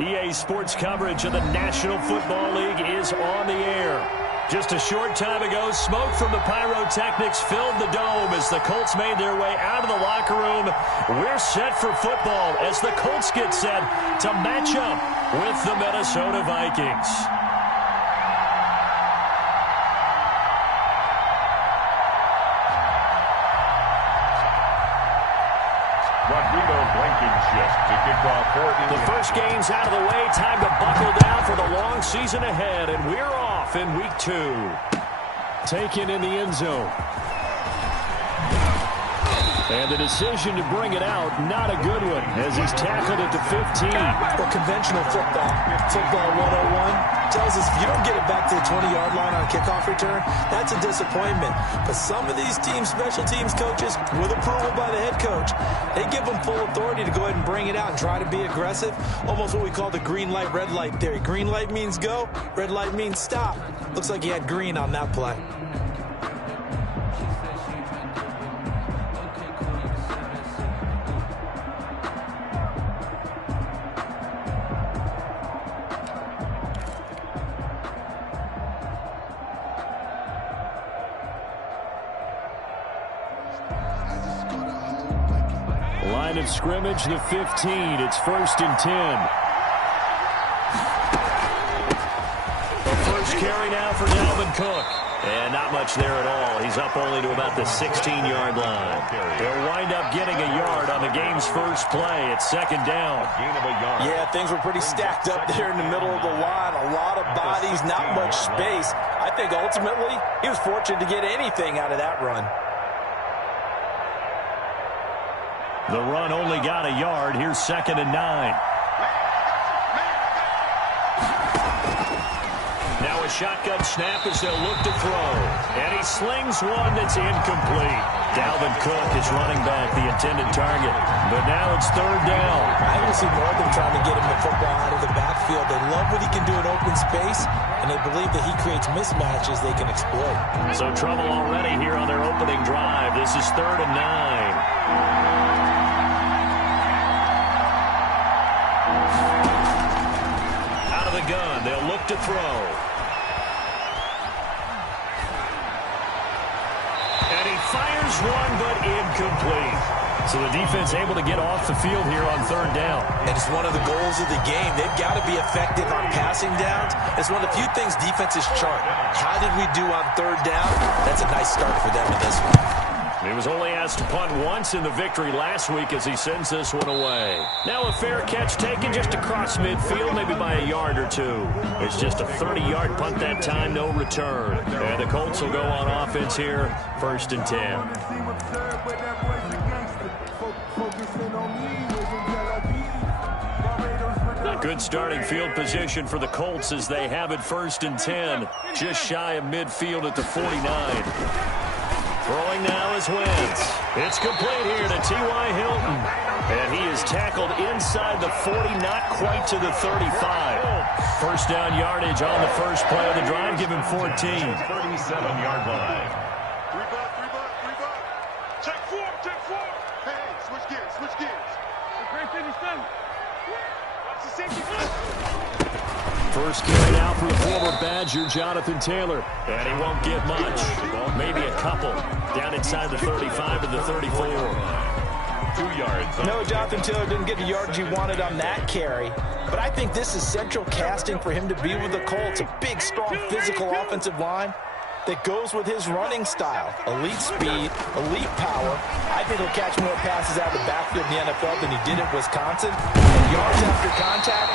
EA Sports coverage of the National Football League is on the air. Just a short time ago, smoke from the pyrotechnics filled the dome as the Colts made their way out of the locker room. We're set for football as the Colts get set to match up with the Minnesota Vikings. The first game's out of the way. Time to buckle down for the long season ahead. And we're off in week 2. Taken in the end zone. And the decision to bring it out, not a good one, as he's tackled it to 15. Well, conventional football 101, tells us if you don't get it back to the 20-yard line on a kickoff return, that's a disappointment. But some of these teams, special teams coaches, with approval by the head coach, they give them full authority to go ahead and bring it out and try to be aggressive. Almost what we call the green light, red light theory. Green light means go, red light means stop. Looks like he had green on that play. Line of scrimmage, the 15. It's 1st and 10. The first carry now for Dalvin Cook. And not much there at all. He's up only to about the 16-yard line. He'll wind up getting a yard on the game's first play. It's 2nd down. Yeah, things were pretty stacked up there in the middle of the line. A lot of bodies, not much space. I think ultimately he was fortunate to get anything out of that run. The run only got a yard. Here's 2nd and 9. Now a shotgun snap as they'll look to throw. And he slings one that's incomplete. Dalvin Cook is running back, the intended target. But now it's 3rd down. I want to see more of them trying to get him the football out of the backfield. They love what he can do in open space, and they believe that he creates mismatches they can exploit. So trouble already here on their opening drive. This is 3rd and 9. The gun. They'll look to throw. And he fires one, but incomplete. So the defense able to get off the field here on 3rd down. And it's one of the goals of the game. They've got to be effective on passing downs. It's one of the few things defenses chart. How did we do on 3rd down? That's a nice start for them in this one. He was only asked to punt once in the victory last week as he sends this one away. Now a fair catch taken just across midfield, maybe by a yard or two. It's just a 30-yard punt that time, no return. And the Colts will go on offense here, 1st and 10. A good starting field position for the Colts as they have it 1st and 10, just shy of midfield at the 49. Throwing now is Wentz. It's complete here to T.Y. Hilton. And he is tackled inside the 40, not quite to the 35. 1st down yardage on the first play of the drive, give him 14. 37-yard line. Check four. Hey, switch gears. Watch the safety. First carry now for the former Badger, Jonathan Taylor. And he won't get much. Maybe a couple. Down inside the 35 to the 34. 2 yards. No, Jonathan Taylor didn't get the yardage he wanted on that carry. But I think this is central casting for him to be with the Colts. A big, strong, physical offensive line that goes with his running style. Elite speed, elite power. I think he'll catch more passes out of the backfield in the NFL than he did at Wisconsin. And yards after contact,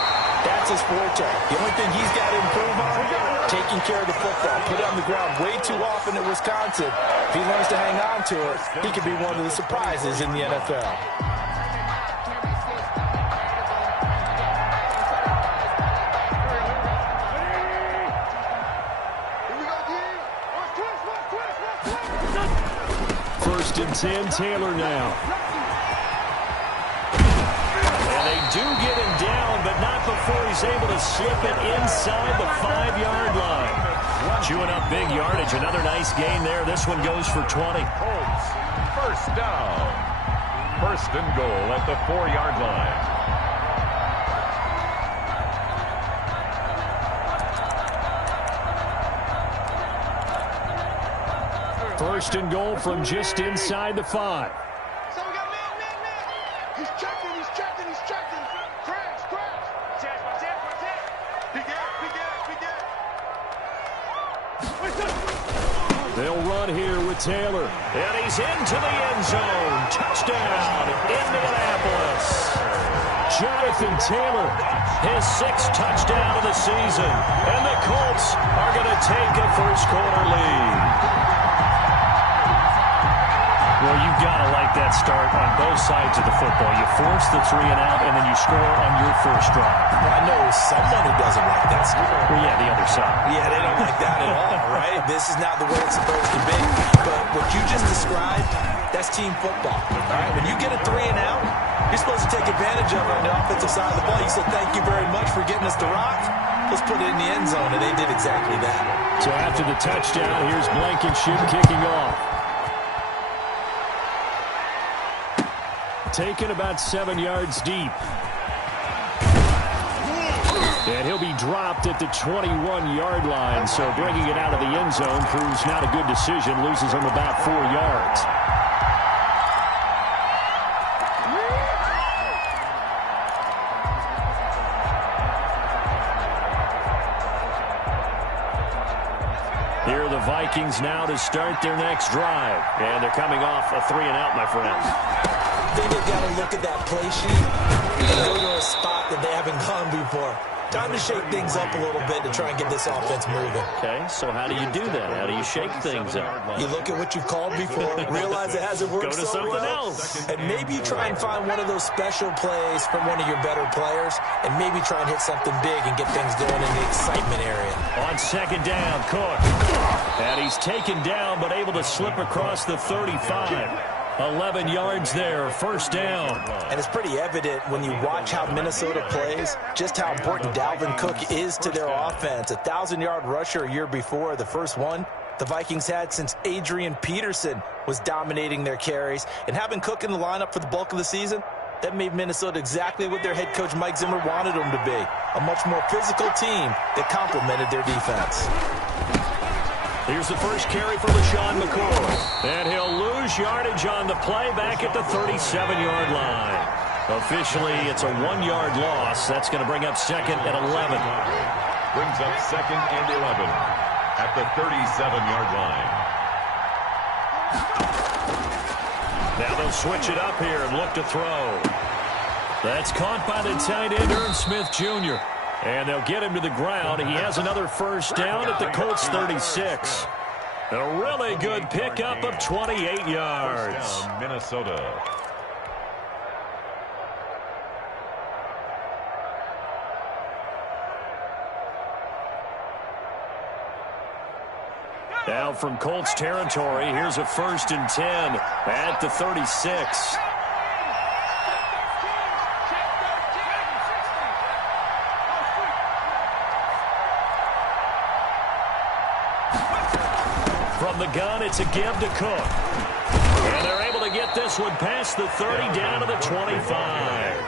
that's his forte. The only thing he's got to improve on, taking care of the football. Put it on the ground way too often at Wisconsin. If he learns to hang on to it, he could be one of the surprises in the NFL. First and 10, Taylor now. And they do get him down, but not before he's able to slip it inside the 5-yard line. Chewing up big yardage. Another nice gain there. This one goes for 20. Colts, 1st down. 1st and goal at the 4-yard line. First and goal from just inside the 5. So we got man. He's checking. Crash. Watch it. Big gap. They'll run here with Taylor. And he's into the end zone. Touchdown, Indianapolis. Jonathan Taylor, his 6th touchdown of the season. And the Colts are going to take a first-quarter lead. Well, you've got to like that start on both sides of the football. You force the 3 and out, and then you score on your first drive. Well, I know someone who doesn't like that start. Well, yeah, the other side. Yeah, they don't like that at all, right? This is not the way it's supposed to be. But what you just described, that's team football. All right, when you get a 3 and out, you're supposed to take advantage of it on the offensive side of the ball. You said, thank you very much for getting us the rock. Let's put it in the end zone, and they did exactly that. So after the touchdown, here's Blankenship kicking off. Taken about 7 yards deep. And he'll be dropped at the 21-yard line. So bringing it out of the end zone proves not a good decision. Loses him about 4 yards. Here are the Vikings now to start their next drive. And they're coming off a 3 and out, my friends. I think they've got to look at that play sheet and go to a spot that they haven't gone before. Time to shake things up a little bit to try and get this offense moving. Okay, so how do you do that? How do you shake things up? You look at what you've called before, realize it hasn't worked Go to so something well, else. and maybe you try and find one of those special plays from one of your better players, and maybe try and hit something big and get things going in the excitement area. On second down, Cook. And he's taken down, but able to slip across the 35. 11 yards there, first down. And it's pretty evident when you watch how Minnesota plays, just how important Dalvin Cook is to their offense. 1,000-yard rusher a year before, the first one the Vikings had since Adrian Peterson was dominating their carries. And having Cook in the lineup for the bulk of the season, that made Minnesota exactly what their head coach Mike Zimmer wanted them to be. A much more physical team that complemented their defense. Here's the first carry for LaShawn McCoy. And he'll lose yardage on the play back at the 37-yard line. Officially, it's a 1-yard loss. That's going to bring up second and 11. Brings up second and 11 at the 37-yard line. Now they'll switch it up here and look to throw. That's caught by the tight end, Aaron Smith Jr. And they'll get him to the ground. He has another first down at the Colts 36. A really good pickup of 28 yards. First down, Minnesota. Now from Colts territory, here's a first and 10 at the 36. From the gun, it's a give to Cook. And they're able to get this one past the 30 down to the 25.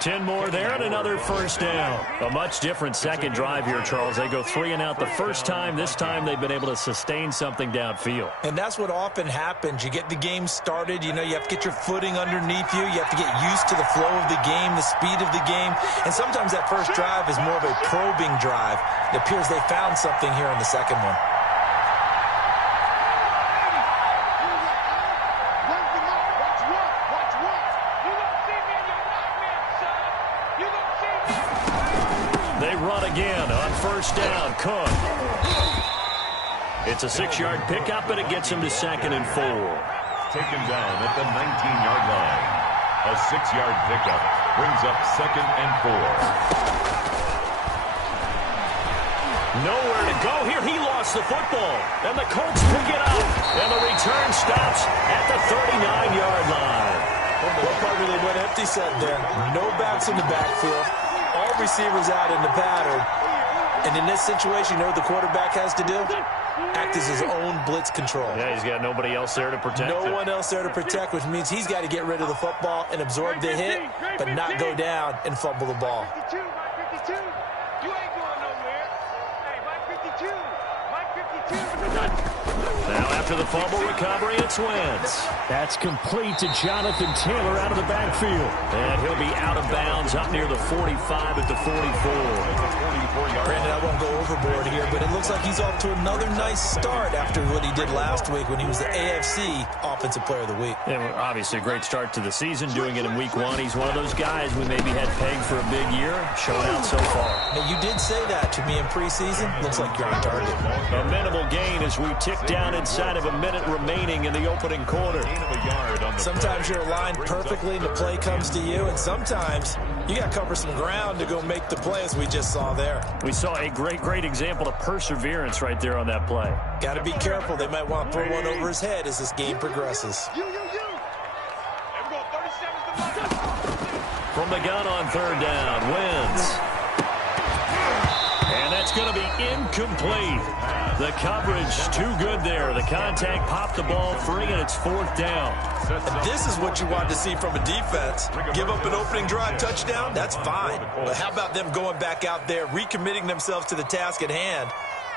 10 more there and another first down. A much different second drive here, Charles. They go 3 and out the first time. This time they've been able to sustain something downfield. And that's what often happens. You get the game started. You know, you have to get your footing underneath you. You have to get used to the flow of the game, the speed of the game. And sometimes that first drive is more of a probing drive. It appears they found something here in the second one. Again on first down, Cook. It's a 6-yard pickup, and it gets him to second and 4. Taken down at the 19-yard line. A 6-yard pickup brings up second and 4. Nowhere to go here. He lost the football, and the Colts pick it up, and the return stops at the 39-yard line. Well, Parker, they went empty set there. No backs in the backfield. All receivers out in the pattern. And in this situation, you know what the quarterback has to do? Act as his own blitz control. Yeah, he's got nobody else there to protect No one else there to protect, which means he's got to get rid of the football and absorb the hit, but not go down and fumble the ball. Mike 52, you ain't going nowhere. Hey, Mike 52, Mike 52. Now After the fumble recovery, it's Wentz. That's complete to Jonathan Taylor out of the backfield. And he'll be out of bounds up near the 45 at the 44. Brandon, I won't go overboard here, but it looks like he's off to another nice start after what he did last week when he was the AFC Offensive Player of the Week. Yeah, well, obviously a great start to the season, doing it in week 1. He's one of those guys we maybe had pegged for a big year, showing out so far. Now, you did say that to me in preseason. Looks like you're on target. A minimal gain as we tick down inside of a minute remaining in the opening quarter. Sometimes you're aligned perfectly and the play comes to you, and sometimes you got to cover some ground to go make the play, as we just saw there. We saw a great example of perseverance right there on that play. Got to be careful. They might want to throw one over his head as this game progresses. From the gun on third down, Wentz. And that's going to be incomplete. The coverage too good there. The contact popped the ball free, and it's fourth down. And this is what you want to see from a defense. Give up an opening drive touchdown, that's fine. But how about them going back out there, recommitting themselves to the task at hand,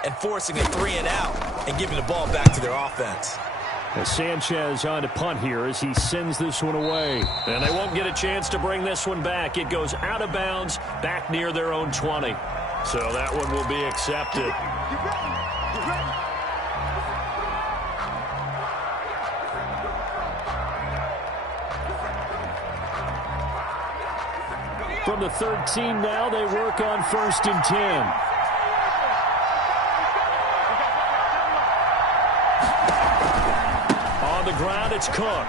and forcing a 3-and-out and giving the ball back to their offense? Well, Sanchez on to punt here as he sends this one away. And they won't get a chance to bring this one back. It goes out of bounds back near their own 20. So that one will be accepted. From the 13 now, they work on 1st and 10. On the ground, it's Cook.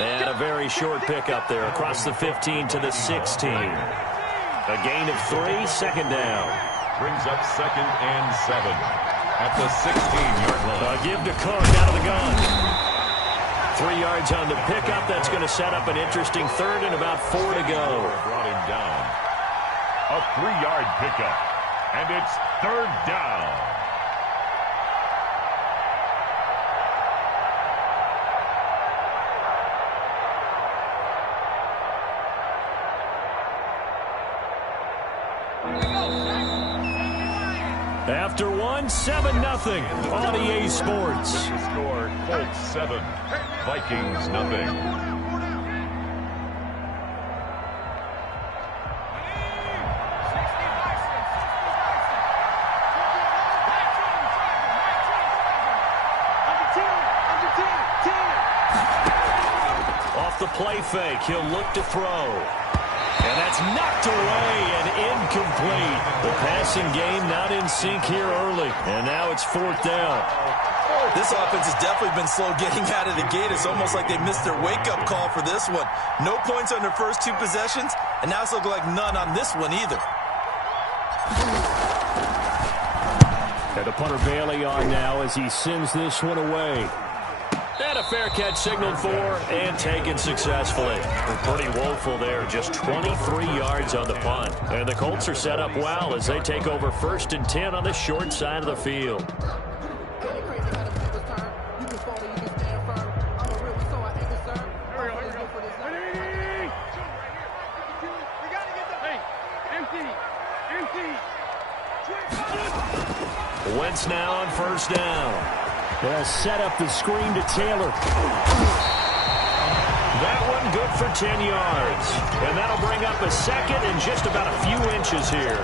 And a very short pickup there across the 15 to the 16. A gain of 3, second down. Brings up 2nd and 7 at the 16-yard line. A give to Cook out of the gun. 3 yards on the pickup. That's going to set up an interesting third and about 4 to go. Brought him down. A 3-yard pickup. And it's third down. After 1, 7-0 on EA Sports. The score, Colts 7, Vikings nothing. Off the play fake, he'll look to throw. And that's knocked away and incomplete. The passing game not in sync here early. And now it's fourth down. This offense has definitely been slow getting out of the gate. It's almost like they missed their wake-up call for this one. No points on their first 2 possessions, and now it's looking like none on this one either. And the punter Bailey on now as he sends this one away. And a fair catch signaled for and taken successfully. Pretty woeful there, just 23 yards on the punt. And the Colts are set up well as they take over 1st and 10 on the short side of the field. Wentz now on 1st down. They'll set up the screen to Taylor. That one good for 10 yards. And that'll bring up a 2nd and just about a few inches here.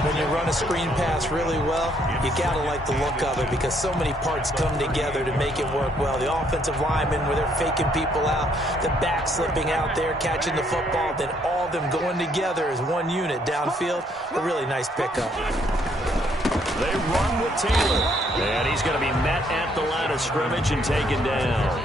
When you run a screen pass really well, you got to like the look of it because so many parts come together to make it work well. The offensive linemen, where they're faking people out, the back slipping out there, catching the football, then all of them going together as one unit downfield. A really nice pickup. They run with Taylor. And he's going to be met at the line of scrimmage and taken down.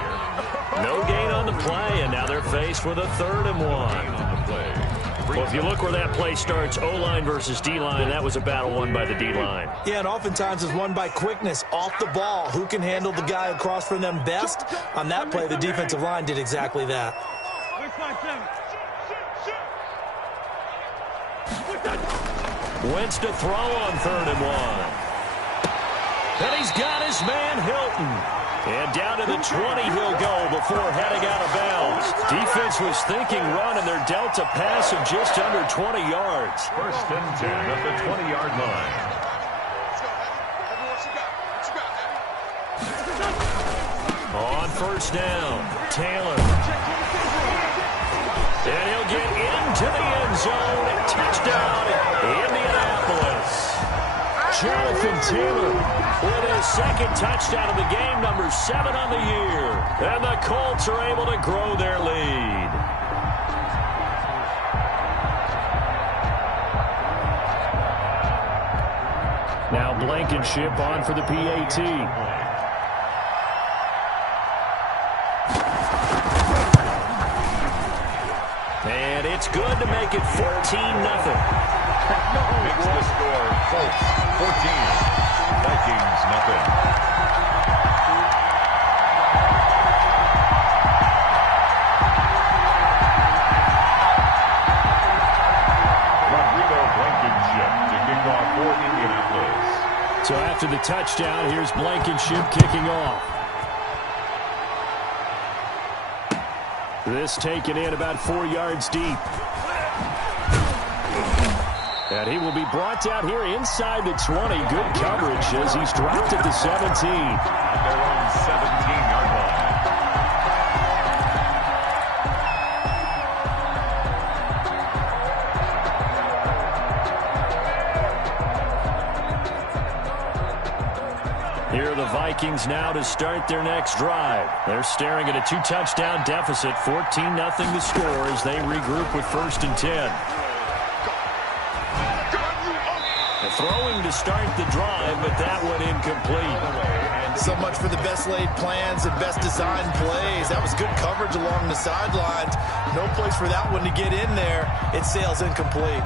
No gain on the play, and now they're faced with a 3rd and 1. Well, if you look where that play starts, O-line versus D-line, that was a battle won by the D-line. Yeah, and oftentimes it's won by quickness, off the ball. Who can handle the guy across from them best? On that play, the defensive line did exactly that. Wentz to throw on 3rd and 1. And he's got his man, Hilton. And down to the 20 he'll go before heading out of bounds. Defense was thinking run, and they're dealt a pass of just under 20 yards. 1st and 10 at the 20-yard line. first down. Taylor. And he'll get into the end zone. Touchdown, Indianapolis. Jonathan Taylor with his second touchdown of the game, number 7 on the year. And the Colts are able to grow their lead. Now Blankenship on for the PAT. And it's good to make it 14-0. Makes the score Colts 14, Vikings nothing. Rodrigo Blankenship to kick off for Indianapolis. So after the touchdown, here's Blankenship kicking off. This taken in about 4 yards deep. And he will be brought down here inside the 20. Good coverage as he's dropped at the 17. At their own 17-yard line. Here are the Vikings now to start their next drive. They're staring at a 2-touchdown deficit, 14-0 the score as they regroup with 1st and 10. Throwing to start the drive, but that one incomplete. So much for the best laid plans and best designed plays. That was good coverage along the sidelines. No place for that one to get in there. It sails incomplete.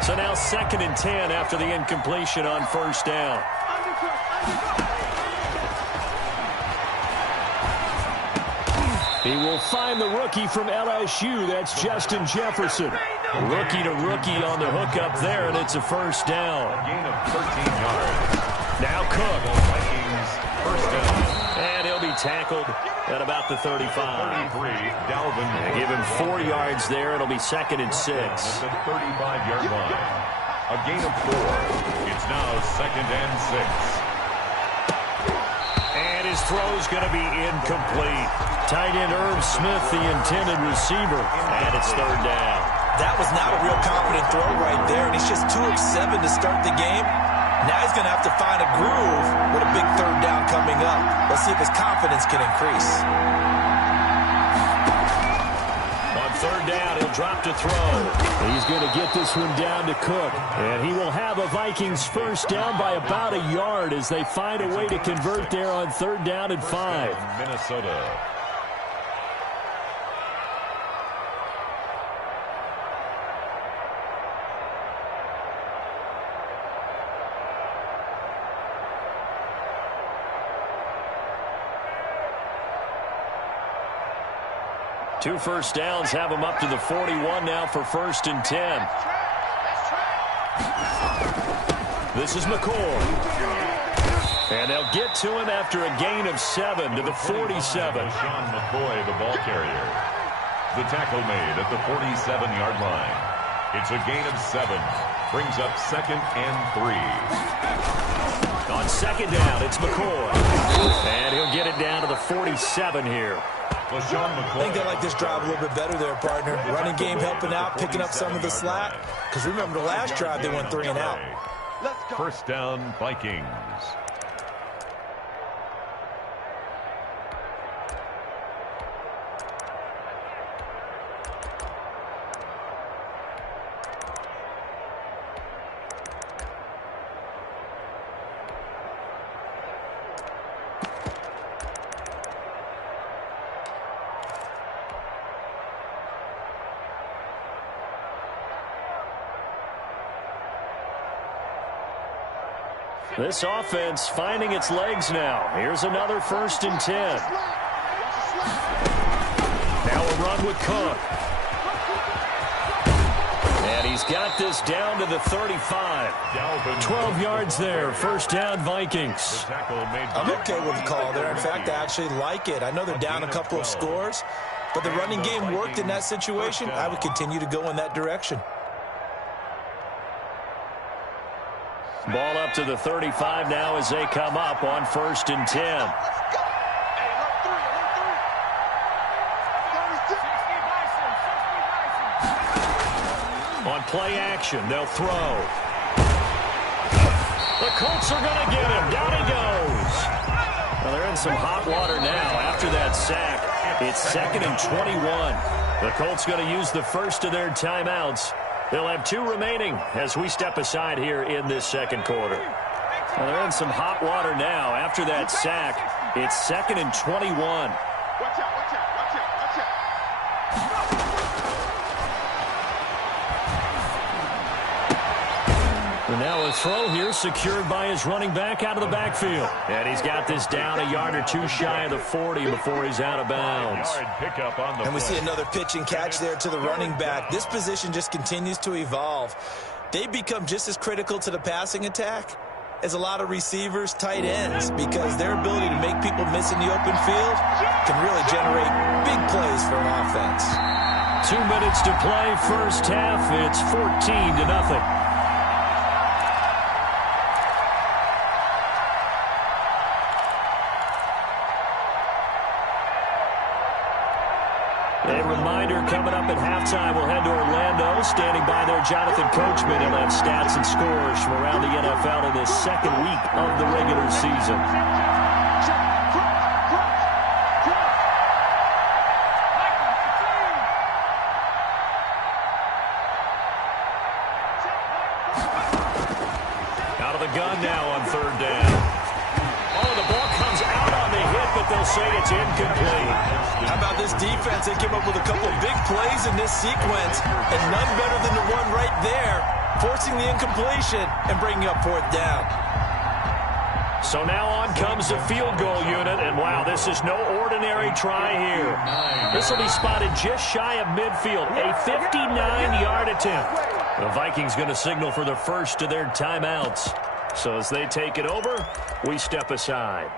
So now 2nd and 10 after the incompletion on 1st down. He will find the rookie from LSU. That's Justin Jefferson. Rookie to rookie on the hook up there, and it's a 1st down. A gain of 13 yards. Now Cook. Vikings first down. And he'll be tackled at about the 35. 33, Dalvin. Give him 4 yards there. It'll be 2nd and 6. At the 35-yard line. A gain of 4. It's now 2nd and 6. And his throw's going to be incomplete. Tight end Irv Smith, the intended receiver, and it's 3rd down. That was not a real confident throw right there, and he's just 2 of 7 to start the game. Now he's going to have to find a groove with a big 3rd down coming up. Let's see if his confidence can increase. On 3rd down, he'll drop to throw. He's going to get this one down to Cook. And he will have a Vikings 1st down by about a yard as they find a way to convert there on 3rd down and 5. Minnesota. Two 1st downs have him up to the 41 now for 1st and 10. This is McCoy. And they'll get to him after a gain of 7 to the 47. Sean McCoy, the ball carrier. The tackle made at the 47-yard line. It's a gain of 7. Brings up 2nd and 3. On 2nd down, it's McCoy. And he'll get it down to the 47 here. I think they like this drive a little bit better there, partner. Running game helping out, picking up some of the slack. Because remember the last drive, they went 3 and out. 1st down, Vikings. This offense finding its legs now. Here's another 1st and 10. Now a run with Cook. And he's got this down to the 35. 12 yards there. 1st down, Vikings. I'm okay with the call there. In fact, I actually like it. I know they're down a couple of scores, but the running game worked in that situation. I would continue to go in that direction. Ball up to the 35 now as they come up on 1st and 10. On play action, they'll throw. The Colts are going to get him. Down he goes. Well, they're in some hot water now after that sack. It's 2nd and 21. The Colts going to use the first of their timeouts. They'll have 2 remaining as we step aside here in this second quarter. Well, they're in some hot water now after that sack. It's 2nd and 21. Watch out, watch out, watch out, watch out. And now a throw here secured by his running back out of the backfield. And he's got this down a yard or 2 shy of the 40 before he's out of bounds. And we see another pitch and catch there to the running back. This position just continues to evolve. They become just as critical to the passing attack as a lot of receivers, tight ends, because their ability to make people miss in the open field can really generate big plays for an offense. 2 minutes to play, first half. It's 14-0. A reminder, coming up at halftime, we'll head to Orlando. Standing by there, Jonathan Coachman. He'll have stats and scores from around the NFL in this second week of the regular season. Out of the gun now on 3rd down. Oh, the ball comes out on the hit, but they'll say it's incomplete. How about this defense? They came up with a couple big plays in this sequence, and none better than the one right there, forcing the incompletion and bringing up 4th down. So now on comes the field goal unit, and wow, this is no ordinary try here. This will be spotted just shy of midfield, a 59-yard attempt. The Vikings going to signal for the first of their timeouts. So as they take it over, we step aside.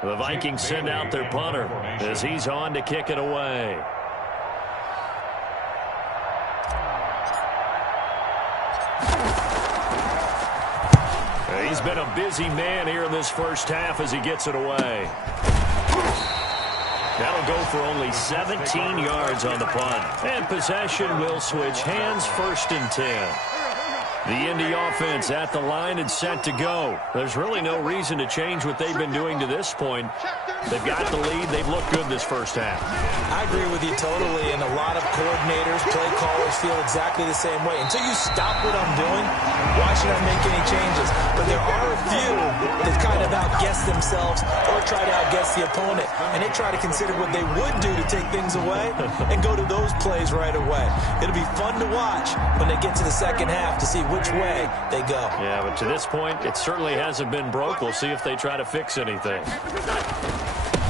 The Vikings send out their punter as he's on to kick it away. He's been a busy man here in this first half as he gets it away. That'll go for only 17 yards on the punt. And possession will switch hands, 1st and 10. The Indy offense at the line and set to go. There's really no reason to change what they've been doing to this point. They've got the lead. They've looked good this first half. I agree with you totally, and a lot of coordinators, play callers feel exactly the same way. Until you stop what I'm doing, why should I make any changes? But there are a few that kind of outguess themselves or try to outguess the opponent, and they try to consider what they would do to take things away and go to those plays right away. It'll be fun to watch when they get to the second half to see which way they go. Yeah, but to this point, it certainly hasn't been broke. We'll see if they try to fix anything.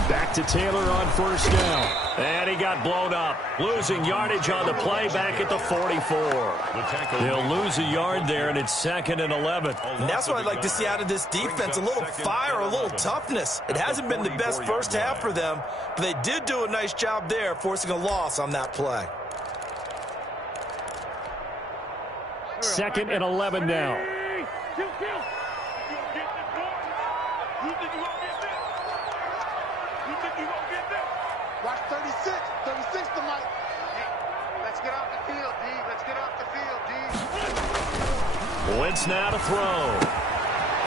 Back to Taylor on 1st down. And he got blown up. Losing yardage on the play back at the 44. They'll lose a yard there, and it's 2nd and 11. And that's what I'd like to see out of this defense, a little fire, a little toughness. It hasn't been the best first half for them, but they did do a nice job there, forcing a loss on that play. 2nd and 11 now. Watch 36. 36 to Mike. Let's get off the field, D. Let's get off the field, D. Wentz now to throw.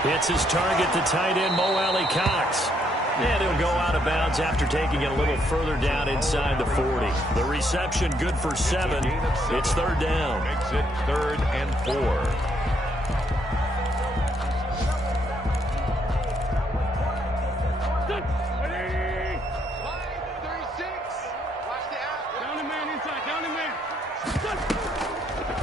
Hits his target, the tight end, Mo Alley Cox. And he'll go out of bounds after taking it a little further down inside the 40. The reception good for 7. It's 3rd down. Makes it 3rd and 4.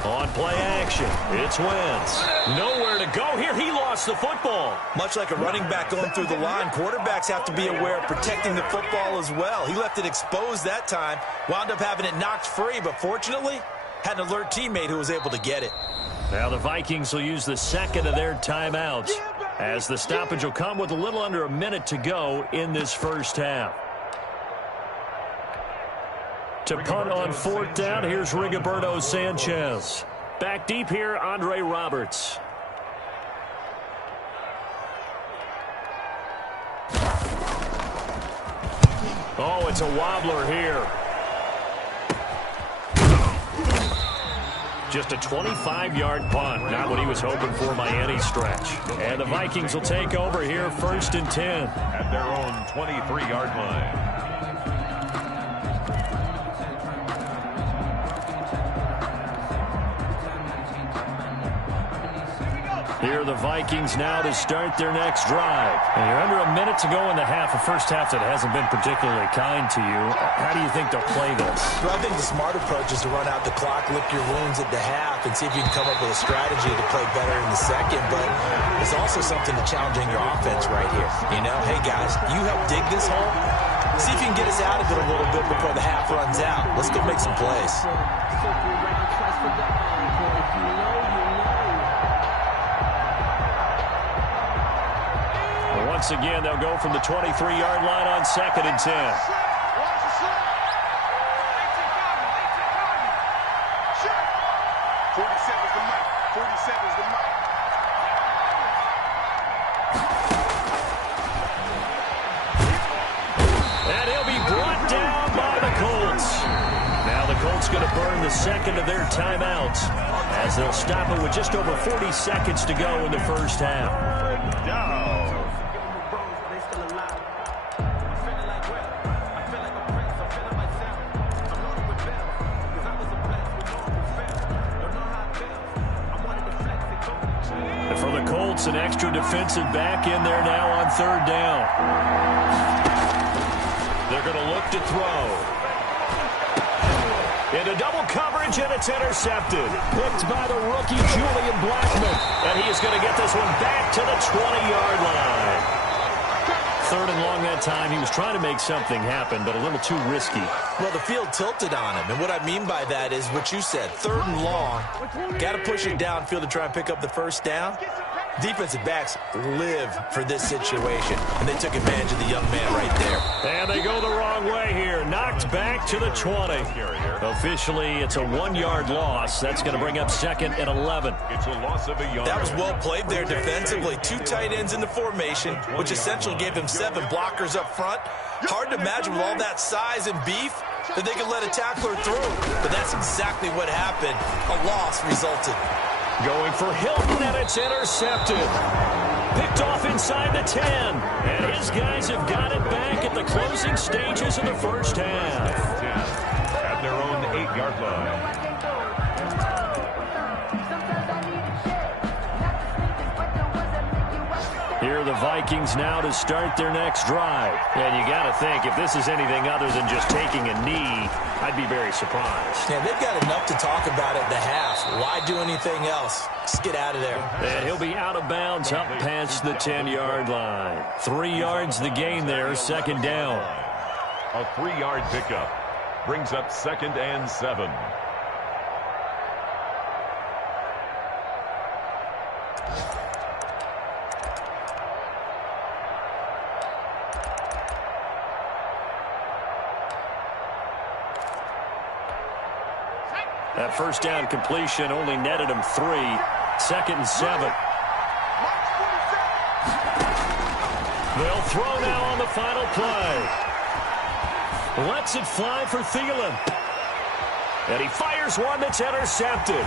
On play action, it's Wentz. Nowhere to go here. He lost the football. Much like a running back going through the line, quarterbacks have to be aware of protecting the football as well. He left it exposed that time, wound up having it knocked free, but fortunately, had an alert teammate who was able to get it. Now the Vikings will use the 2nd of their timeouts. as the stoppage will come with a little under a minute to go in this first half. To punt on fourth down, here's Rigoberto Sanchez. Back deep here, Andre Roberts. Oh, it's a wobbler here. Just a 25-yard punt. Not what he was hoping for by any stretch. And the Vikings will take over here, 1st and 10. At their own 23-yard line. Here are the Vikings now to start their next drive. And you're under a minute to go in the half, a first half that hasn't been particularly kind to you. How do you think they'll play this? Well, I think the smart approach is to run out the clock, lick your wounds at the half, and see if you can come up with a strategy to play better in the second. But there's also something to challenging your offense right here. You know, hey, guys, you help dig this hole. See if you can get us out of it a little bit before the half runs out. Let's go make some plays. Once again, they'll go from the 23-yard line on 2nd and 10. 47 is the mic. 47 is the mic. And he'll be brought down by the Colts. Now the Colts going to burn the second of their timeouts as they'll stop it with just over 40 seconds to go in the first half. For the Colts, an extra defensive back in there now on 3rd down. They're going to look to throw. Into double coverage, and it's intercepted. Picked by the rookie, Julian Blackmon. And he is going to get this one back to the 20-yard line. 3rd and long that time. He was trying to make something happen, but a little too risky. Well, the field tilted on him, and what I mean by that is what you said. 3rd and long, got to push it downfield to try and pick up the first down. Defensive backs live for this situation, and they took advantage of the young man right there. And they go the wrong way here. Knocked back to the 20. Officially, it's a 1-yard loss. That's going to bring up 2nd and 11. It's a loss of a yard. That was well played there defensively. 2 tight ends in the formation, which essentially gave him 7 blockers up front. Hard to imagine with all that size and beef that they could let a tackler through. But that's exactly what happened. A loss resulted. Going for Hilton, and it's intercepted. Picked off inside the 10. And his guys have got it back at the closing stages of the first half. At their own 8-yard line. Here are the Vikings now to start their next drive. And you got to think, if this is anything other than just taking a knee, I'd be very surprised. Yeah, they've got enough to talk about at the half. Why do anything else? Just get out of there. And he'll be out of bounds up past the 10-yard line. 3 yards the gain there, 2nd down. A 3-yard pickup brings up 2nd and 7. That first down completion only netted him 3. 2nd and 7. They'll throw now on the final play. Lets it fly for Thielen. And he fires one that's intercepted.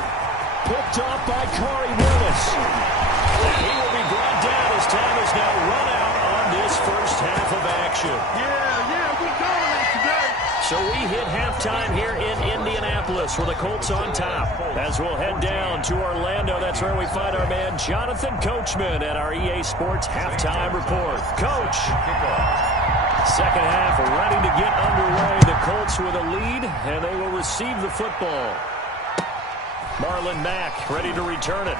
Picked off by Corey Willis. And he will be brought down as time is now run out on this first half of action. Yeah, we dominate today. So we hit halftime here in Indianapolis with the Colts on top. As we'll head down to Orlando, that's where we find our man Jonathan Coachman at our EA Sports Halftime Report. Coach, second half ready to get underway. The Colts with a lead, and they will receive the football. Marlon Mack ready to return it.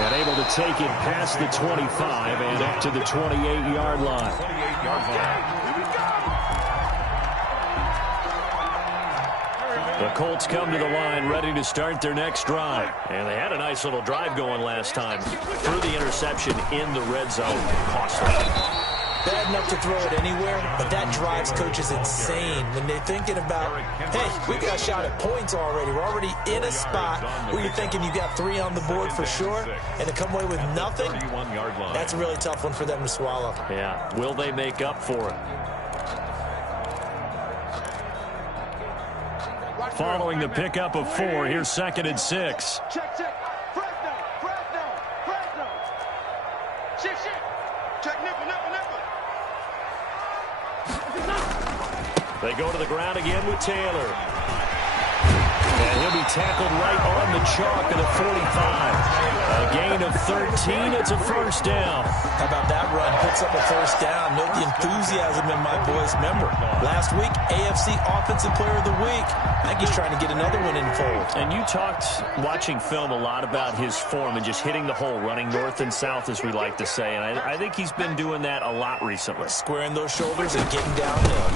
And able to take it past the 25 and up to the 28-yard line. 28-yard line. The Colts come to the line ready to start their next drive. And they had a nice little drive going last time. Threw the interception in the red zone. Costly. Bad enough to throw it anywhere, but that drives coaches insane when they're thinking about, hey, we got a shot at points already. We're already in a spot where you're thinking you got 3 on the board for sure, and to come away with nothing, that's a really tough one for them to swallow. Yeah, will they make up for it? Following the pickup of 4, here's 2nd and 6. Check. Fresno. Check. Check nipple. They go to the ground again with Taylor. And he'll be tackled right on the chalk at the 45. A gain of 13. It's a first down. How about that run? Picks up a first down. Note the enthusiasm in my boys' member. Last week, AFC Offensive Player of the Week. I think he's trying to get another one in the fold. And you talked, watching film, a lot about his form and just hitting the hole, running north and south, as we like to say. And I think he's been doing that a lot recently. Squaring those shoulders and getting downhill.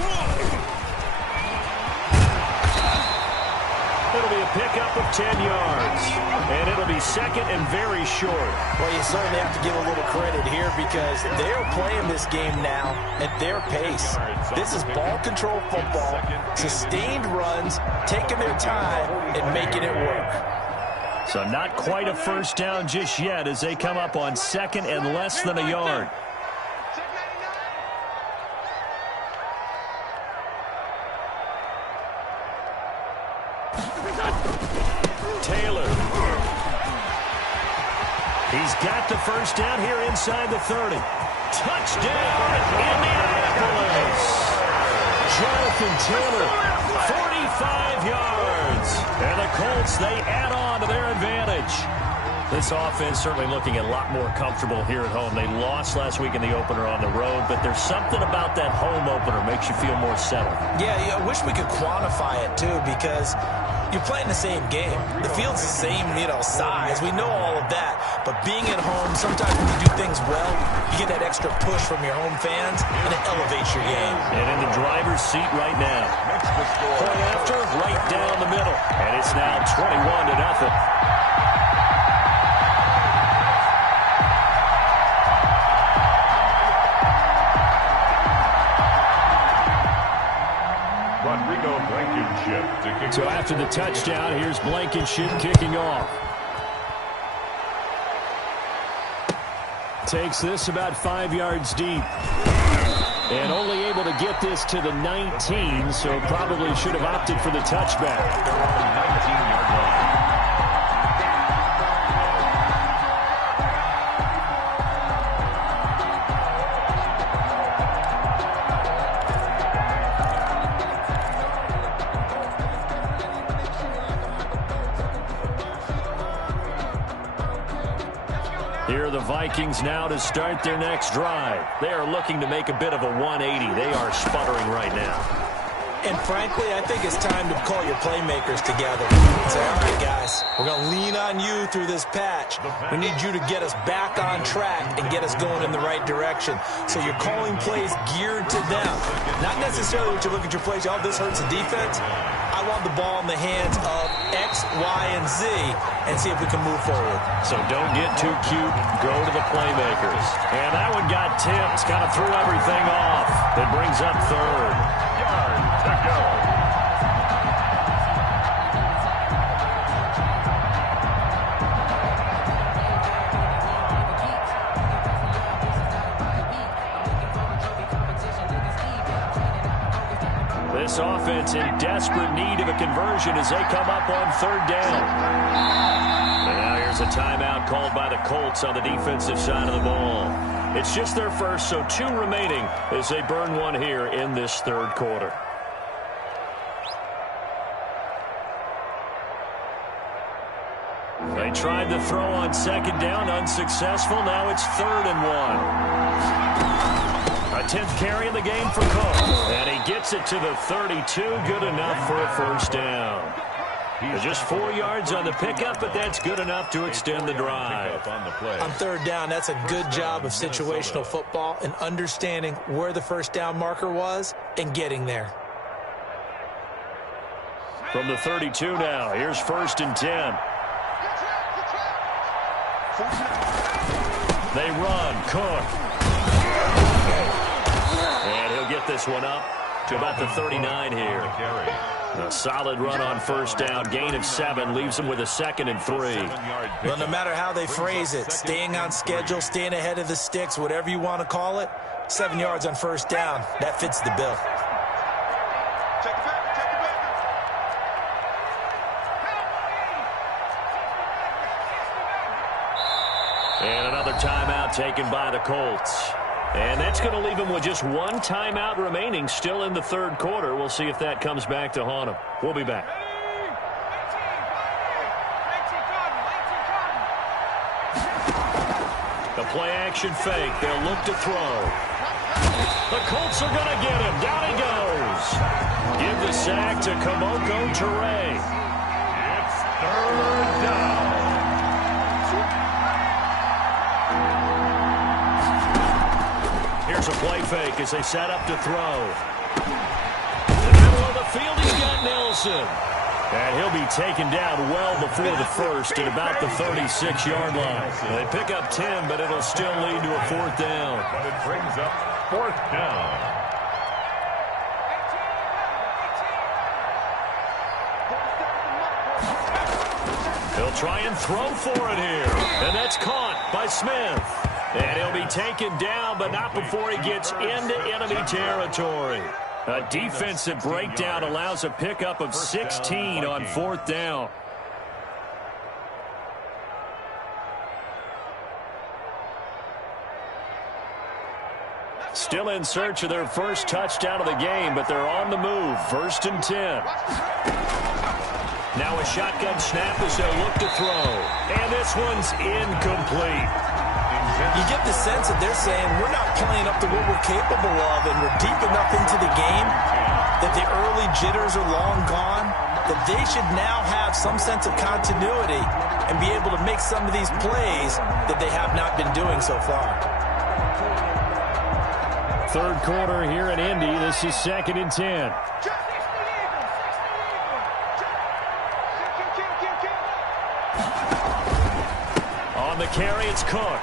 It'll be a pickup of 10 yards. And it'll be 2nd and very short. Well, you certainly have to give a little credit here because they're playing this game now at their pace. This is ball control football, sustained runs, taking their time and making it work. So not quite a first down just yet as they come up on 2nd and less than a yard. Taylor. He's got the first down here inside the 30. Touchdown, Indianapolis. Jonathan Taylor, 45 yards. And the Colts, they add on to their advantage. This offense certainly looking a lot more comfortable here at home. They lost last week in the opener on the road, but there's something about that home opener makes you feel more settled. Yeah, I wish we could quantify it, too, because you're playing the same game. The field's the same, size. We know all of that. But being at home, sometimes when you do things well, you get that extra push from your home fans, and it elevates your game. And in the driver's seat right now. Point after, right down the middle. And it's now 21-0. So after the touchdown, here's Blankenship kicking off. Takes this about 5 yards deep. And only able to get this to the 19, so probably should have opted for the touchback. 19-yard line. Here are the Vikings now to start their next drive. They are looking to make a bit of a 180. They are sputtering right now. And frankly, I think it's time to call your playmakers together and say, all right, guys, we're going to lean on you through this patch. We need you to get us back on track and get us going in the right direction. So you're calling plays geared to them. Not necessarily what you look at your plays, oh, this hurts the defense. I want the ball in the hands of X, Y, and Z and see if we can move forward. So don't get too cute. Go to the playmakers. And that one got tipped. Kind of threw everything off. It brings up 3rd. Yard to go. This offense in desperate need of a conversion as they come up on 3rd down. And now here's a timeout called by the Colts on the defensive side of the ball. It's just their first, so 2 remaining as they burn one here in this 3rd quarter. They tried to throw on 2nd down, unsuccessful. Now it's 3rd and 1. A 10th carry in the game for Cook. And he gets it to the 32. Good enough for a first down. Just 4 yards on the pickup, but that's good enough to extend the drive. On 3rd down, that's a good job of situational football and understanding where the first down marker was and getting there. From the 32 now, here's 1st and 10. They run. Cook. And he'll get this one up to about the 39 here. A solid run on 1st down. Gain of 7 leaves them with a 2nd and 3. Well, no matter how they phrase it, staying on schedule, staying ahead of the sticks, whatever you want to call it, 7 yards on 1st down, that fits the bill. And another timeout taken by the Colts. And that's going to leave them with just 1 timeout remaining still in the 3rd quarter. We'll see if that comes back to haunt them. We'll be back. The play-action fake. They'll look to throw. The Colts are going to get him. Down he goes. Give the sack to Kamoko Toure. It's 3rd down. Here's a play fake as they set up to throw. In the middle of the field, he's got Nelson. And he'll be taken down well before the 1st at about the 36-yard line. They pick up 10, but it'll still lead to a 4th down. But it brings up 4th down. He'll try and throw for it here. And that's caught by Smith. And he'll be taken down, but not before he gets into enemy territory. A defensive breakdown allows a pickup of 16 on 4th down. Still in search of their first touchdown of the game, but they're on the move. 1st and 10. Now a shotgun snap as they'll look to throw. And this one's incomplete. You get the sense that they're saying we're not playing up to what we're capable of, and we're deep enough into the game that the early jitters are long gone, that they should now have some sense of continuity and be able to make some of these plays that they have not been doing so far. 3rd quarter here in Indy. This is 2nd and 10. On the carry, it's Cook.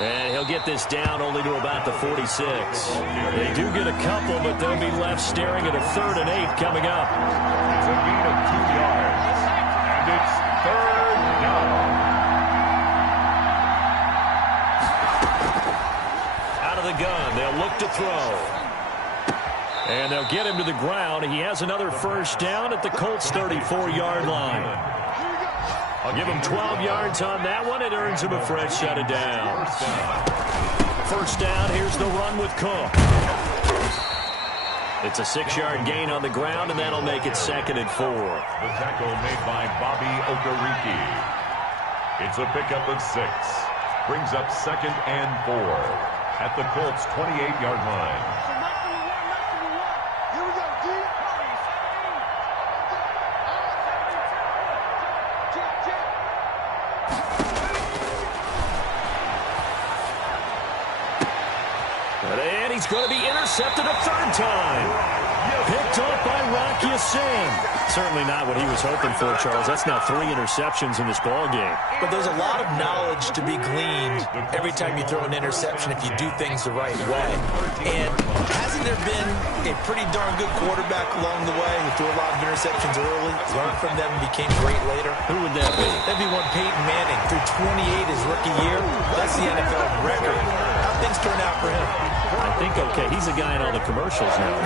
And he'll get this down only to about the 46. They do get a couple, but they'll be left staring at a 3rd and 8 coming up. It's a gain of 2 yards. And it's 3rd down. Out of the gun, they'll look to throw. And they'll get him to the ground. He has another 1st down at the Colts' 34-yard line. I'll give him 12 yards on that one. It earns him a fresh set of downs. 1st down, here's the run with Cook. It's a 6-yard gain on the ground, and that'll make it 2nd and 4. The tackle made by Bobby Okereke. It's a pickup of 6. Brings up 2nd and 4 at the Colts' 28-yard line. And he's going to be intercepted a 3rd time. Picked off by Rocky Sin. Certainly not what he was hoping for, Charles. That's now 3 interceptions in this ball game. But there's a lot of knowledge to be gleaned every time you throw an interception if you do things the right way. And hasn't there been a pretty darn good quarterback along the way who threw a lot of interceptions early, learned from them, and became great later? Who would that be? That'd be one Peyton Manning. Threw 28 his rookie year. That's the NFL record. How'd things turn out for him? I think okay. He's a guy in all the commercials now.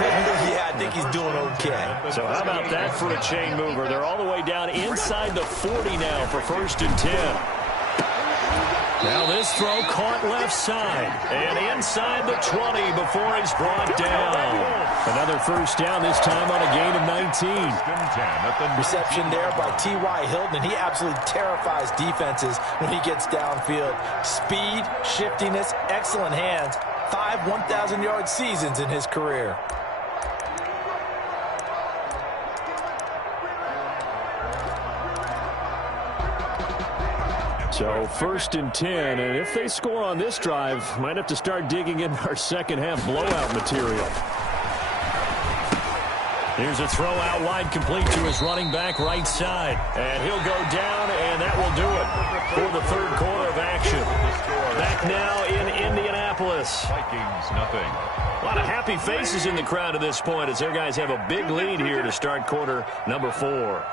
Yeah, I think he's doing okay. So how about that for a chain mover? They're all the way down inside the 40 now for 1st and 10. Now this throw caught left side. And inside the 20 before he's brought down. Another 1st down, this time on a gain of 19. Reception there by T.Y. Hilton, and he absolutely terrifies defenses when he gets downfield. Speed, shiftiness, excellent hands. 5 1,000-yard seasons in his career. So 1st and 10, and if they score on this drive, might have to start digging in our second half blowout material. Here's a throw out wide, complete to his running back right side. And he'll go down, and that will do it for the third quarter of action. Back now in Indianapolis. Vikings, nothing. A lot of happy faces in the crowd at this point as their guys have a big lead here to start quarter number 4.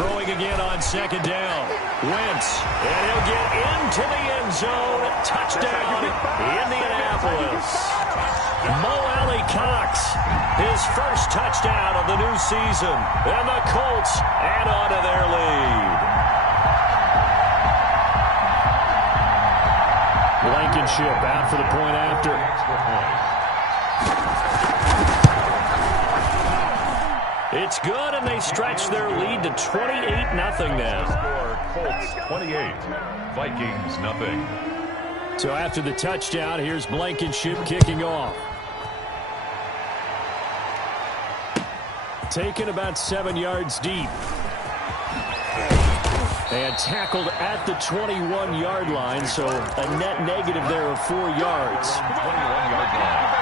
Throwing again on second down. Wentz, and he'll get into the end zone. Touchdown, Indianapolis. Mo Alley Cox, his first touchdown of the new season. And the Colts add on to their lead. Blankenship out for the point after. It's good, and they stretch their lead to 28-0 now. Colts 28, Vikings nothing. So after the touchdown, here's Blankenship kicking off. Taken about 7 yards deep. And tackled at the 21-yard line, so a net negative there of 4 yards. 21-yard line.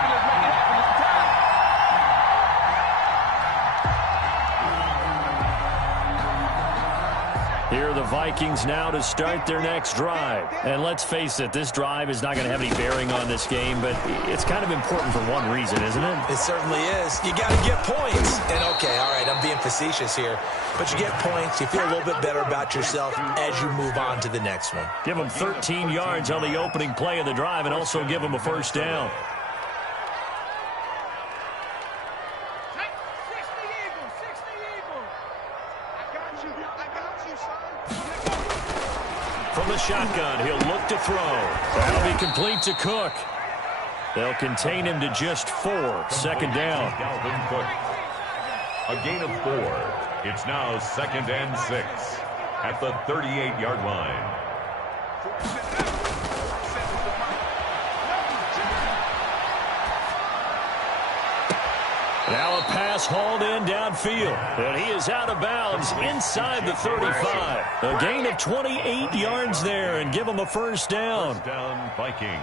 Here are the Vikings now to start their next drive. And let's face it, this drive is not going to have any bearing on this game, but it's kind of important for one reason, isn't it? It certainly is. You got to get points. And, okay, all right, I'm being facetious here. But you get points, you feel a little bit better about yourself as you move on to the next one. Give them 13 yards on the opening play of the drive and also give them a first down. From the shotgun, he'll look to throw. That'll be complete to Cook. They'll contain him to just 4. Second down. Dalvin Cook. A gain of 4. It's now 2nd and 6 at the 38-yard line. Now a pass hauled in downfield. And he is out of bounds inside the 35. A gain of 28 yards there and give him a first down. First down, Vikings.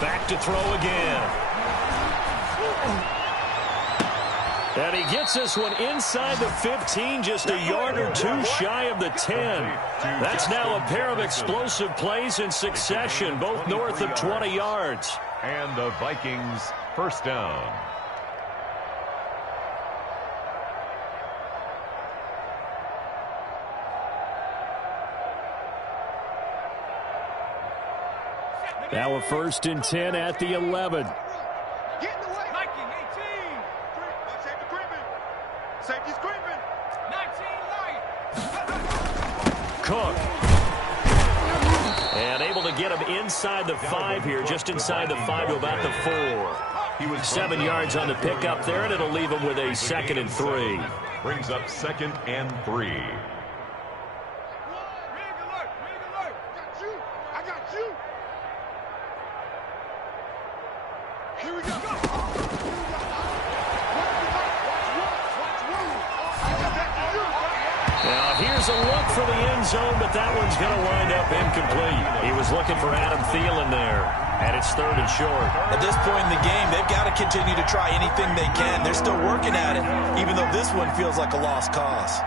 Back to throw again. And he gets this one inside the 15, just a yard or 2 shy of the 10. That's now a pair of explosive plays in succession, both north of 20 yards. And the Vikings first down. Now a 1st and 10 at the 11. Cook. And able to get him inside the 5 here, just inside the 5 to about the 4. He was 7 yards on the pickup there, and it'll leave him with a 2nd and 3. Brings up 2nd and 3. Now here's a look for the end zone, but that one's going to wind up incomplete. He was looking for Adam Thielen there, and it's 3rd and short. At this point in the game, they've got to continue to try anything they can. They're still working at it, even though this one feels like a lost cause.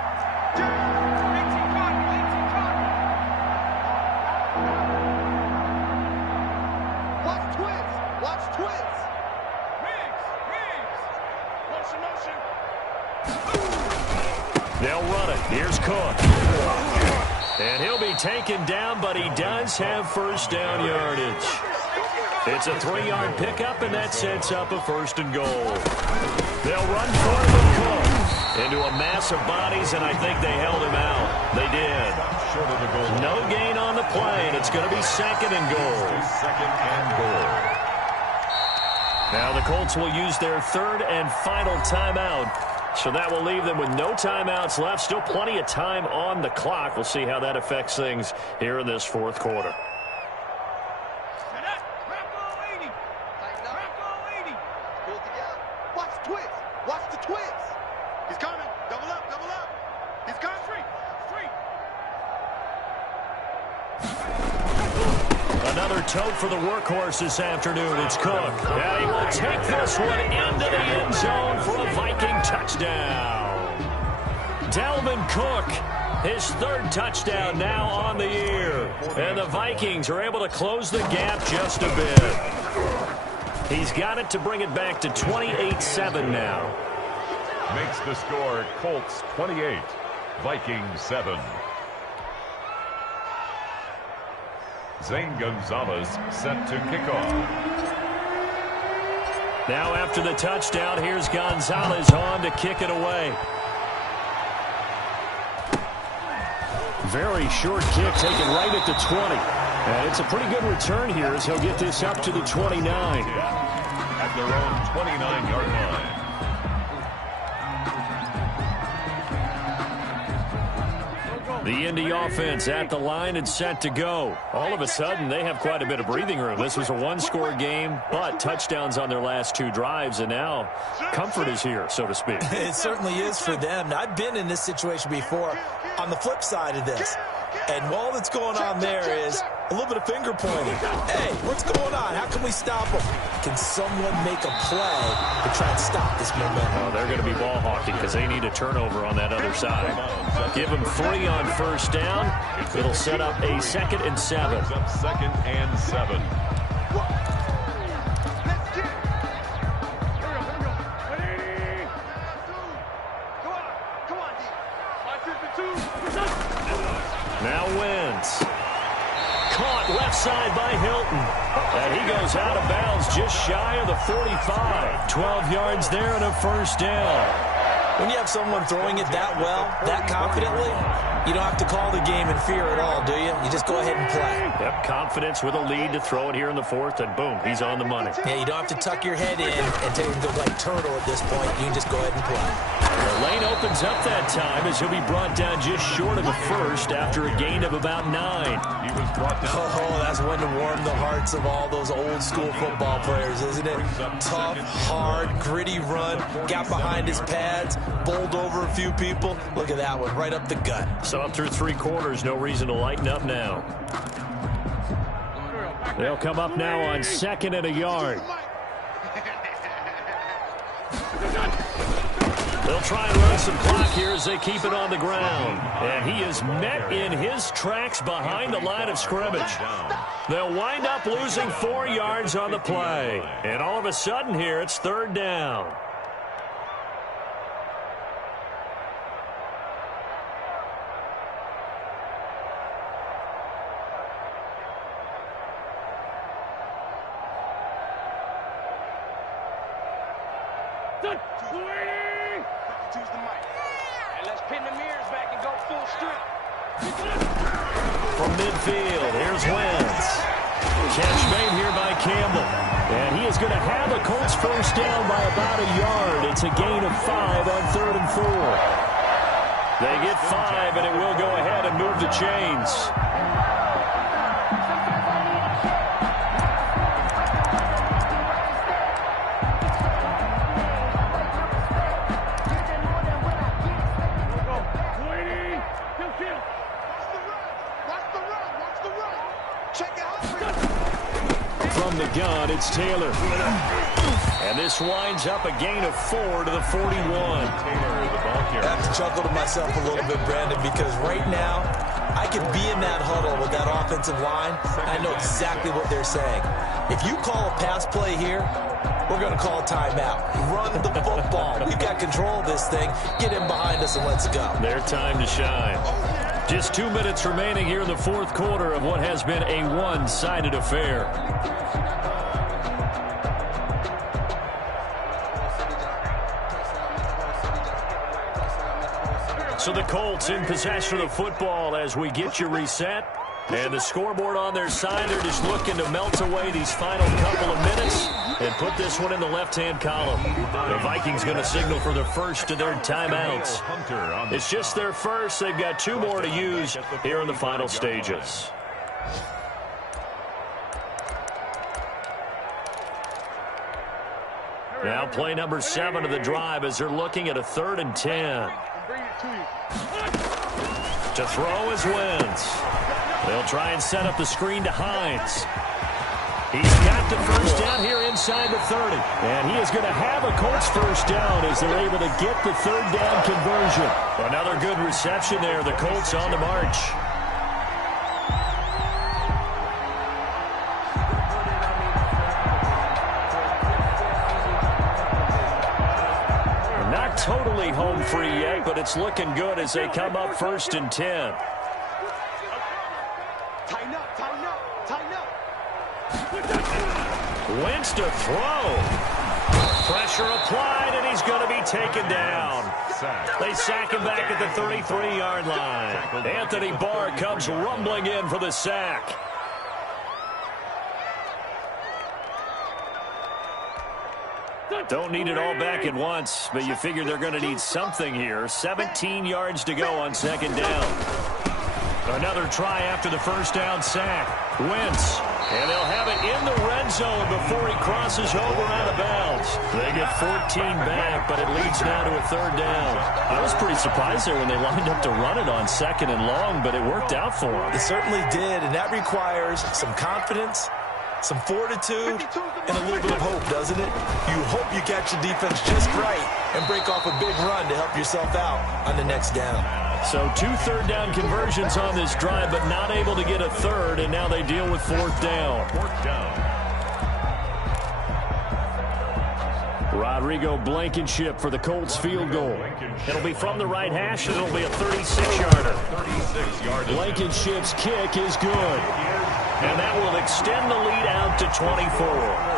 They'll run it. Here's Cook. And he'll be taken down, but he does have first down yardage. It's a 3-yard pickup, and that sets up a 1st and goal. They'll run for it with Cook into a mass of bodies, and I think they held him out. They did. No gain on the play, and it's going to be 2nd and goal. 2nd and goal. Now the Colts will use their 3rd and final timeout. So that will leave them with no timeouts left. Still plenty of time on the clock. We'll see how that affects things here in this 4th quarter. Watch the twist. Watch the twist. He's coming. Double up, double up. He's coming. Another tote for the workhorse this afternoon. It's Cook. And he will take this one into the end zone for a Viking touchdown. Dalvin Cook, his third touchdown now on the year. And the Vikings are able to close the gap just a bit. He's got it to bring it back to 28-7 now. Makes the score Colts 28, Vikings 7. Zane Gonzalez set to kick off. Now after the touchdown, here's Gonzalez on to kick it away. Very short kick taken right at the 20. And it's a pretty good return here as he'll get this up to the 29. At their own 29-yard line. The Indy offense at the line and set to go. All of a sudden, they have quite a bit of breathing room. This was a one-score game, but touchdowns on their last two drives, and now comfort is here, so to speak. It certainly is for them. Now, I've been in this situation before on the flip side of this. And all that's going on there is a little bit of finger pointing. Hey, what's going on? How can we stop them? Can someone make a play to try and stop this momentum? Oh, they're going to be ball hawking because they need a turnover on that other side. Give them 3 on first down. It'll set up a 2nd and 7. Up 2nd and 7. Now wins. Caught left side by Hilton. And he goes out of bounds just shy of the 45. 12 yards there and a first down. When you have someone throwing it that well, that confidently, you don't have to call the game in fear at all, do you? You just go ahead and play. Yep, confidence with a lead to throw it here in the 4th, and boom, he's on the money. Yeah, you don't have to tuck your head in and take the like turtle at this point. You can just go ahead and play. The lane opens up that time as he'll be brought down just short of the first after a gain of about 9. He was brought down. Oh, that's one to warm the hearts of all those old school football players, isn't it? Tough, hard, gritty run, got behind his pads, bowled over a few people. Look at that one, right up the gut. So up through 3 quarters, no reason to lighten up now. They'll come up now on 2nd and a yard. They'll try and run some clock here as they keep it on the ground. And he is met in his tracks behind the line of scrimmage. They'll wind up losing 4 yards on the play. And all of a sudden here, it's 3rd down. From midfield, here's Wentz. Catch made here by Campbell. And he is going to have a Colts first down by about a yard. It's a gain of 5 on 3rd and 4. They get 5, and it will go ahead and move the chains. From the gun, it's Taylor. And this winds up a gain of 4 to the 41. I have to chuckle to myself a little bit, Brandon, because right now, I could be in that huddle with that offensive line. I know exactly what they're saying. If you call a pass play here, we're going to call a timeout. Run the football. We've got control of this thing. Get in behind us and let's go. Their time to shine. Just 2 minutes remaining here in the 4th quarter of what has been a one-sided affair. So the Colts in possession of the football as we get you reset. And the scoreboard on their side, they're just looking to melt away these final couple of minutes and put this one in the left-hand column. The Vikings going to signal for the first of their timeouts. It's just their first. They've got 2 more to use here in the final stages. Now play number 7 of the drive as they're looking at a 3rd and 10. To throw is Wentz. They'll try and set up the screen to Hines. He's got the first down here inside the 30. And he is going to have a Colts first down as they're able to get the 3rd down conversion. Another good reception there. The Colts on the march. Not totally home free yet, but it's looking good as they come up 1st and 10. Tighten up, tighten up, tighten up. Wentz to throw. Pressure applied, and he's going to be taken down. They sack him back at the 33-yard line. Anthony Barr comes rumbling in for the sack. Don't need it all back at once, but you figure they're going to need something here. 17 yards to go on 2nd down. Another try after the first down sack. Wentz. And they'll have it in the red zone before he crosses over out of bounds. They get 14 back, but it leads now to a 3rd down. I was pretty surprised there when they lined up to run it on 2nd and long, but it worked out for them. It certainly did, and that requires some confidence, some fortitude, and a little bit of hope, doesn't it? You hope you catch the defense just right and break off a big run to help yourself out on the next down. So 2 3rd down conversions on this drive, but not able to get a 3rd, and now they deal with 4th down. 4th down. Rodrigo Blankenship for the Colts field goal. It'll be from the right hash, and it'll be a 36-yarder. 36-yarder. Blankenship's kick is good. And that will extend the lead out to 24.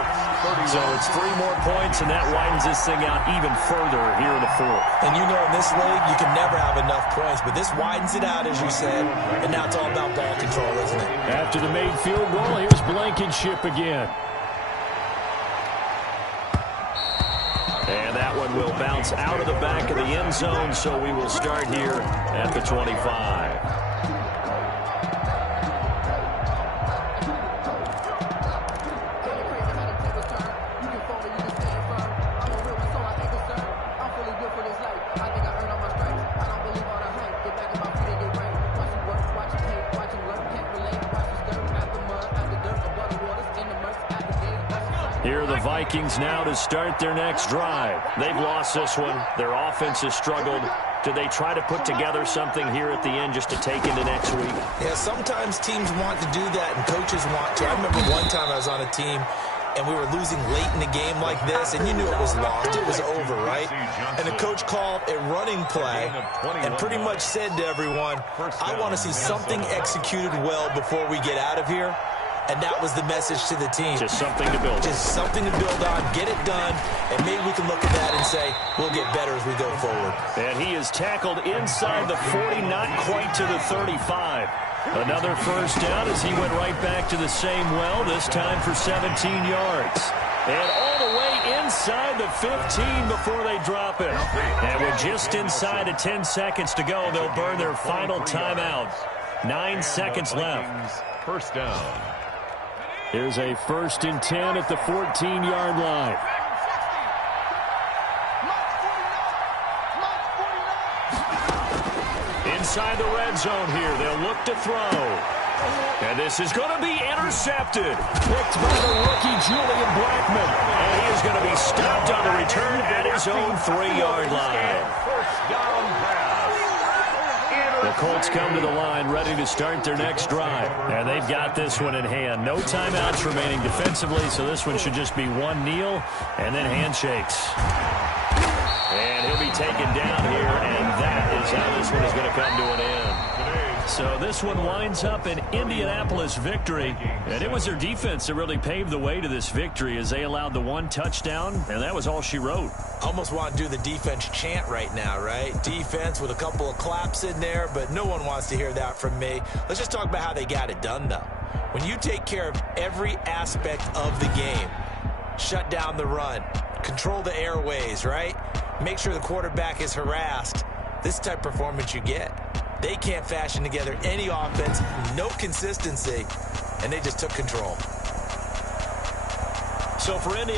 So it's 3 more points, and that widens this thing out even further here in the 4th. And you know in this league, you can never have enough points, but this widens it out, as you said, and now it's all about ball control, isn't it? After the made field goal, here's Blankenship again. And that one will bounce out of the back of the end zone, so we will start here at the 25. Here are the Vikings now to start their next drive. They've lost this one. Their offense has struggled. Do they try to put together something here at the end just to take into next week? Yeah, sometimes teams want to do that and coaches want to. I remember one time I was on a team and we were losing late in the game like this, and you knew it was lost. It was over, right? And the coach called a running play and pretty much said to everyone, I want to see something executed well before we get out of here. And that was the message to the team. Just something to build. Just something to build on, get it done, and maybe we can look at that and say, we'll get better as we go forward. And he is tackled inside the 40, not quite to the 35. Another first down as he went right back to the same well, this time for 17 yards. And all the way inside the 15 before they drop it. And with just inside of 10 seconds to go, they'll burn their final timeout. 9 seconds left. First down. Here's a 1st and 10 at the 14-yard line. Inside the red zone here, they'll look to throw. And this is going to be intercepted. Picked by the rookie Julian Blackmon. And he is going to be stopped on the return at his own 3-yard line. First down pass. The Colts come to the line ready to start their next drive. And they've got this one in hand. No timeouts remaining defensively, so this one should just be one kneel and then handshakes. And he'll be taken down here, and that is how this one is going to come to an end. So this one winds up an Indianapolis victory, and it was their defense that really paved the way to this victory as they allowed the 1 touchdown, and that was all she wrote. Almost want to do the defense chant right now, right? Defense with a couple of claps in there, but no one wants to hear that from me. Let's just talk about how they got it done, though. When you take care of every aspect of the game, shut down the run, control the airways, right? Make sure the quarterback is harassed. This type of performance you get. They can't fashion together any offense, no consistency, and they just took control. So for Indy.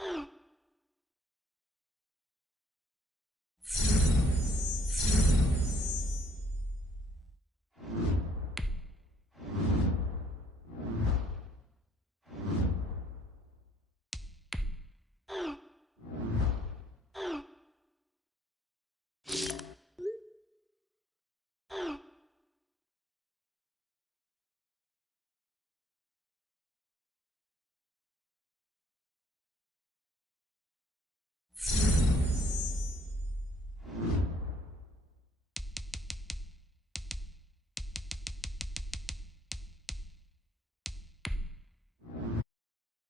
it.